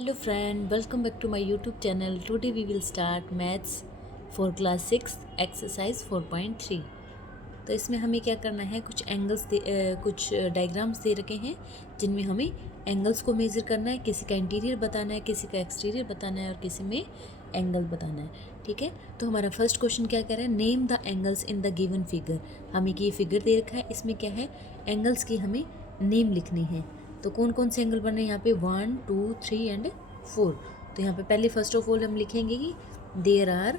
Hello friend, welcome back to my YouTube channel. Today we will start maths for class 6 exercise 4.3. तो इसमें हमें क्या करना है, कुछ डायग्राम्स दे रखे हैं जिनमें हमें एंगल्स को मेज़र करना है. किसी का इंटीरियर बताना है, किसी का एक्सटीरियर बताना है और किसी में एंगल बताना है. ठीक है, तो हमारा फर्स्ट क्वेश्चन क्या कह रहा है, name the angles in the given figure. हमें ये फिगर दे रखा है, इसमें क्या है, एंगल्स की हमें नेम लिखनी है. तो कौन कौन से एंगल बन रहे हैं यहाँ पे, 1 2 3 एंड 4. तो यहाँ पे पहले फर्स्ट ऑफ ऑल हम लिखेंगे कि there are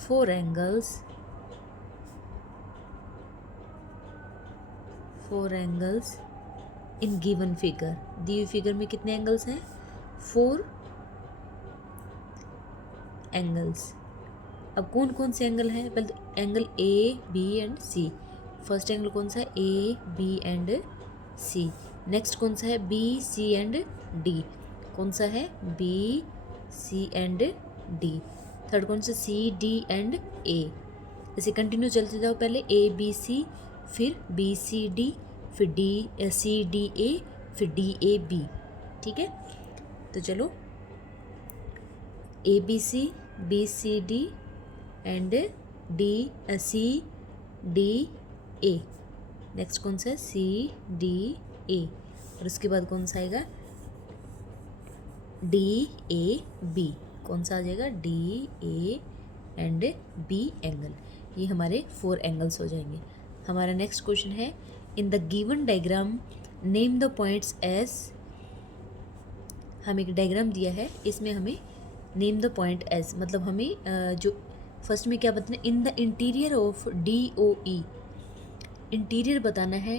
4 angles in given figure. दी हुई फिगर में कितने एंगल्स हैं, 4 एंगल्स. अब कौन कौन से एंगल हैं, पहले तो angle A B and C. First angle कौन सा है, A B and C. Next कौन सा है, बी सी एंड डी. कौन सा है, B C and D. Third कौन सा, सी डी एंड ए. ऐसे कंटिन्यू चलते जाओ, पहले ए बी सी, फिर बी सी डी, फिर डी सी डी ए, फिर डी ए बी. ठीक है, तो चलो A B C D and D C D A. Next कौन सा है, सी डी ए. और उसके बाद कौन सा आएगा, डी ए बी. कौन सा आ जाएगा, D A and B angle. ये हमारे 4 एंगल्स हो जाएंगे. हमारा नेक्स्ट क्वेश्चन है, in the given diagram name the points edge. हमें एक डायग्राम दिया है, इसमें हमें नेम द पॉइंट एज मतलब हमें जो फर्स्ट में क्या बताना है, in the interior of D O E. Interior बताना है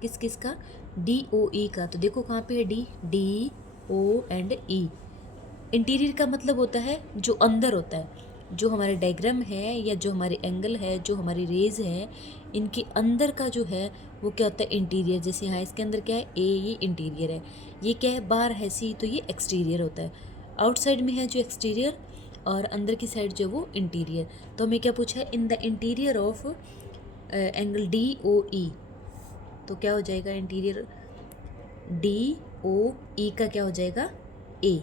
किस किस का, डी ओ ई का. तो देखो कहाँ पे है, D O and E. Interior का मतलब होता है जो अंदर होता है. जो हमारे डायग्राम है या जो हमारे एंगल है, जो हमारी रेज है, इनके अंदर का जो है वो क्या होता है, इंटीरियर. जैसे यहाँ इसके अंदर क्या है, ए, ये इंटीरियर है. ये क्या है, बाहर है सी, तो ये एक्सटीरियर होता है. आउटसाइड में है जो एक्सटीरियर, और अंदर की साइड जो वो इंटीरियर. तो हमें क्या पूछा है, in the interior of angle D O E. तो क्या हो जाएगा, इंटीरियर डी ओ ई का क्या हो जाएगा, ए.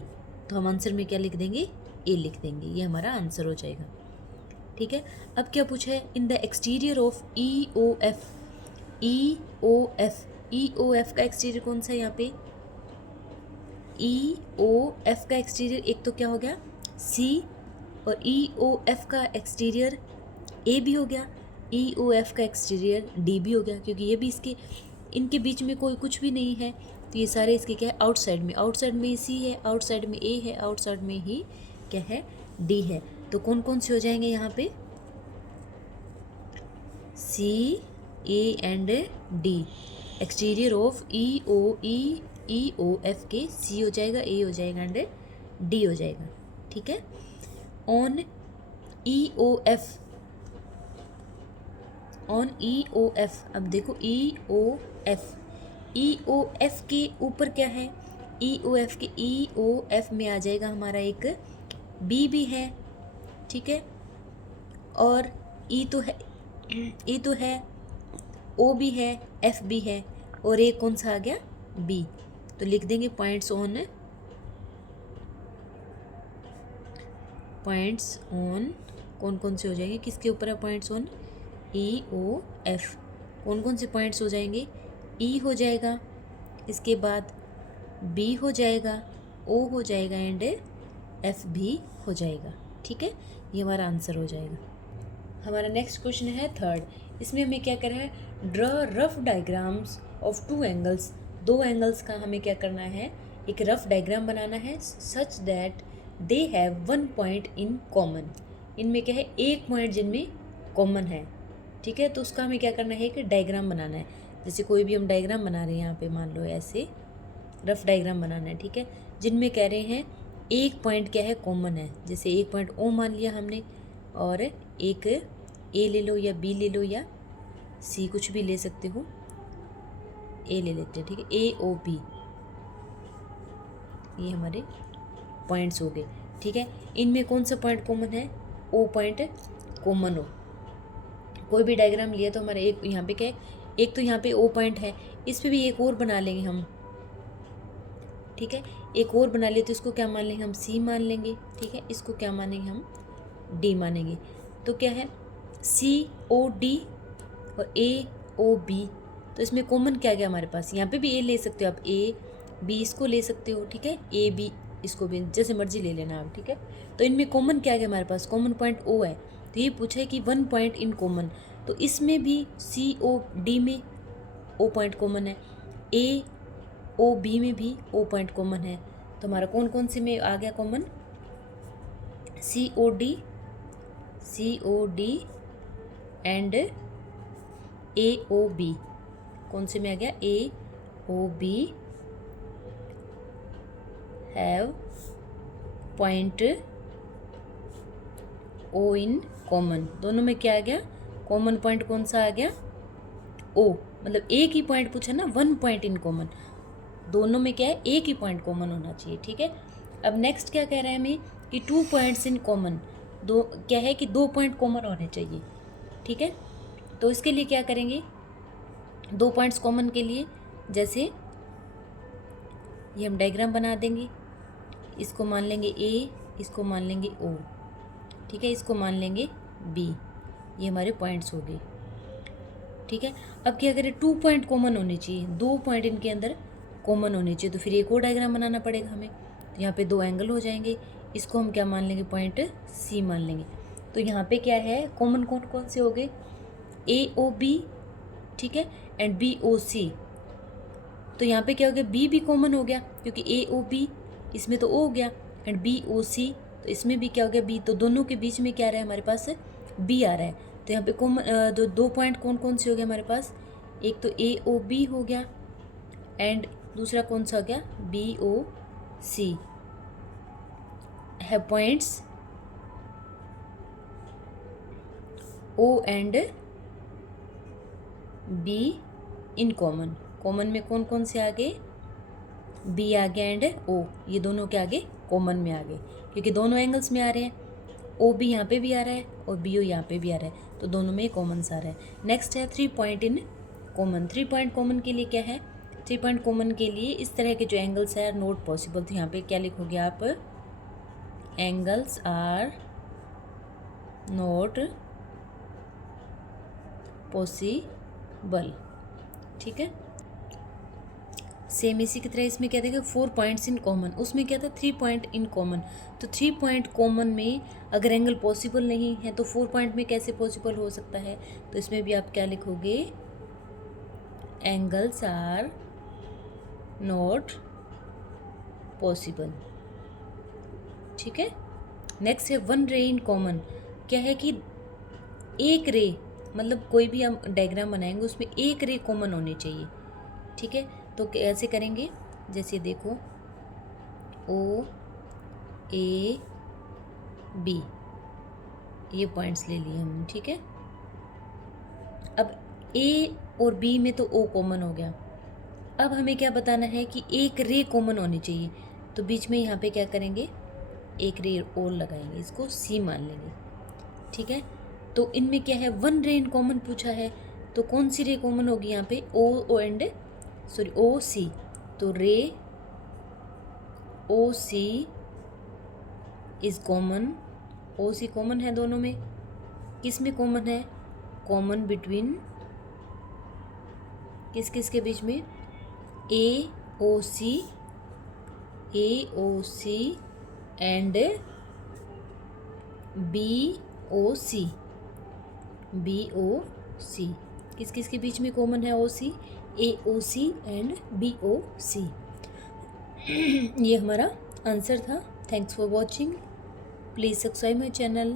तो हम आंसर में क्या लिख देंगे, ए लिख देंगे. ये हमारा आंसर हो जाएगा. ठीक है, अब क्या पूछा है, in the exterior of E O F. E O F, E O F का एक्सटीरियर कौन सा है यहाँ पे, ई ओ एफ का एक्सटीरियर एक तो क्या हो गया, सी. और ई ओ एफ का एक्सटीरियर ए भी हो गया. ई ओ एफ का एक्सटीरियर डी भी हो गया, क्योंकि ये भी इनके बीच में कोई कुछ भी नहीं है. तो ये सारे इसके क्या है, आउटसाइड में ही सी है, आउटसाइड में ए है, आउटसाइड में ही क्या है, डी है. तो कौन कौन से हो जाएंगे यहाँ पे, C A and D. Exterior of E O F के सी हो जाएगा, ए हो जाएगा एंड डी हो जाएगा. ठीक है, on E O F, on E O F. अब देखो ई ओ एफ के ऊपर क्या है, ई ओ एफ में आ जाएगा हमारा एक बी भी है. ठीक है, और ई तो है, ओ भी है, एफ भी है, और एक कौन सा आ गया, बी. तो लिख देंगे पॉइंट्स ऑन कौन कौन से हो जाएंगे, किसके ऊपर है points on, E O F. कौन कौन से पॉइंट्स हो जाएंगे, ई हो जाएगा, इसके बाद बी हो जाएगा, ओ हो जाएगा एंड एफ भी हो जाएगा. ठीक है, ये हमारा आंसर हो जाएगा. हमारा नेक्स्ट क्वेश्चन है थर्ड. इसमें हमें क्या करना है, draw rough diagrams of 2 angles. 2 angles का हमें क्या करना है, एक रफ डायग्राम बनाना है, such that they have 1 point in common. इनमें क्या है, एक पॉइंट जिनमें कॉमन है. ठीक है, तो उसका हमें क्या करना है, एक डायग्राम बनाना है. जैसे कोई भी हम डायग्राम बना रहे हैं, यहाँ पे मान लो ऐसे रफ डायग्राम बनाना है. ठीक है, जिनमें कह रहे हैं एक पॉइंट क्या है, कॉमन है. जैसे एक पॉइंट ओ मान लिया हमने, और एक ए ले लो या बी ले लो या सी, कुछ भी ले सकते हो, ए ले लेते हैं. ठीक है, ए ओ बी, ये हमारे पॉइंट्स हो गए. ठीक है, इनमें कौन सा पॉइंट कॉमन है, ओ पॉइंट कॉमन हो. कोई भी डायग्राम लिया तो हमारा एक यहाँ पे क्या है, एक तो यहाँ पे ओ पॉइंट है, इस पे भी एक और बना लेंगे हम, ठीक है, एक और बना ले तो इसको क्या मान लेंगे हम, सी मान लेंगे, ठीक है, इसको क्या मानेंगे हम, डी मानेंगे। तो क्या है, सी ओ डी और ए ओ बी, तो इसमें कॉमन क्या गया हमारे पास, यहाँ पे भी ए ले सकते हो आप, ए बी इसको ले सकते हो, ठीक है, ए बी इसको भी जैसे मर्जी ले लेना आप, ठीक है। तो इनमें कॉमन क्या गया हमारे पास, कॉमन पॉइंट ओ है, तो ये पूछा है कि वन पॉइंट इन कॉमन, तो इसमें भी सी ओ डी में ओ पॉइंट कॉमन है, ए ओ बी में भी ओ पॉइंट कॉमन है। तो हमारा कौन कौन से में आ गया common, C O D and A O B, कौन से में आ गया, A O B have point O in common, दोनों में क्या आ गया, कॉमन पॉइंट कौन सा आ गया, ओ, मतलब एक ही पॉइंट पूछा ना, वन पॉइंट इन कॉमन, दोनों में क्या है, एक ही पॉइंट कॉमन होना चाहिए, ठीक है। अब नेक्स्ट क्या कह रहा है हमें कि टू पॉइंट्स इन कॉमन, दो क्या है कि दो पॉइंट कॉमन होने चाहिए, ठीक है। तो इसके लिए क्या करेंगे, दो पॉइंट्स कॉमन के लिए जैसे ये हम डायग्राम बना देंगे, इसको मान लेंगे ए, इसको मान लेंगे ओ, ठीक है, इसको मान लेंगे बी, ये हमारे पॉइंट्स हो गए, ठीक है। अब क्या करें, टू पॉइंट कॉमन होने चाहिए, दो पॉइंट इनके अंदर कॉमन होने चाहिए, तो फिर एक और डायग्राम बनाना पड़ेगा हमें, तो यहाँ पे दो एंगल हो जाएंगे, इसको हम क्या मान लेंगे, पॉइंट सी मान लेंगे। तो यहाँ पे क्या है, कॉमन कौन कौन से हो गए, ए ओ बी, ठीक है, एंड बी ओ सी, तो यहाँ पे क्या हो गया, बी भी कॉमन हो गया क्योंकि ए ओ बी इसमें तो ओ हो गया, एंड बी ओ सी तो इसमें भी क्या हो गया, बी, तो दोनों के बीच में क्या आ रहा है हमारे पास, बी आ रहा है। तो यहाँ पे कॉमन दो पॉइंट कौन कौन से हो गए हमारे पास, एक तो ए ओ बी हो गया एंड दूसरा कौन सा हो गया, बी ओ सी है points O and B in common, common में कौन कौन से आ गए, बी आ गया एंड ओ, ये दोनों के आगे कॉमन में आ गए क्योंकि दोनों एंगल्स में आ रहे हैं, ओ भी यहाँ पे भी आ रहा है और बी ओ यहाँ पे भी आ रहा है, तो दोनों में कॉमन सा आ रहा है। नेक्स्ट है three point in common, three point common के लिए क्या है, थ्री पॉइंट कॉमन के लिए इस तरह के जो एंगल्स है नॉट पॉसिबल, तो यहाँ पे क्या लिखोगे आप, एंगल्स आर नॉट पॉसिबल, ठीक है। सेम इसी की तरह इसमें क्या देगा, फोर पॉइंट्स इन कॉमन, उसमें क्या था, थ्री पॉइंट इन कॉमन, तो थ्री पॉइंट कॉमन में अगर एंगल पॉसिबल नहीं है तो फोर पॉइंट में कैसे पॉसिबल हो सकता है, तो इसमें भी आप क्या लिखोगे, एंगल्स आर नॉट पॉसिबल, ठीक है। नेक्स्ट है वन रे इन कॉमन, क्या है कि एक रे, मतलब कोई भी हम डायग्राम बनाएंगे उसमें एक रे कॉमन होनी चाहिए, ठीक है। तो कैसे करेंगे, जैसे देखो ओ ए बी, ये पॉइंट्स ले लिए हम, ठीक है। अब ए और बी में तो ओ कॉमन हो गया, अब हमें क्या बताना है कि एक रे कॉमन होनी चाहिए, तो बीच में यहाँ पे क्या करेंगे, एक रे और लगाएंगे, इसको सी मान लेंगे, ठीक है। तो इनमें क्या है, वन रे इन कॉमन पूछा है, तो कौन सी रे कॉमन होगी यहाँ पे, ओ एंड सॉरी ओ सी, तो ray O C is common, O C common है दोनों में, किस में कॉमन है, कॉमन बिटवीन किस किस के बीच में, ए ओ सी एंड बी ओ सी, किस किस के बीच में कॉमन है, ओ सी, ए ओ सी एंड बी ओ सी। ये हमारा आंसर था। Thanks for watching, please subscribe my channel.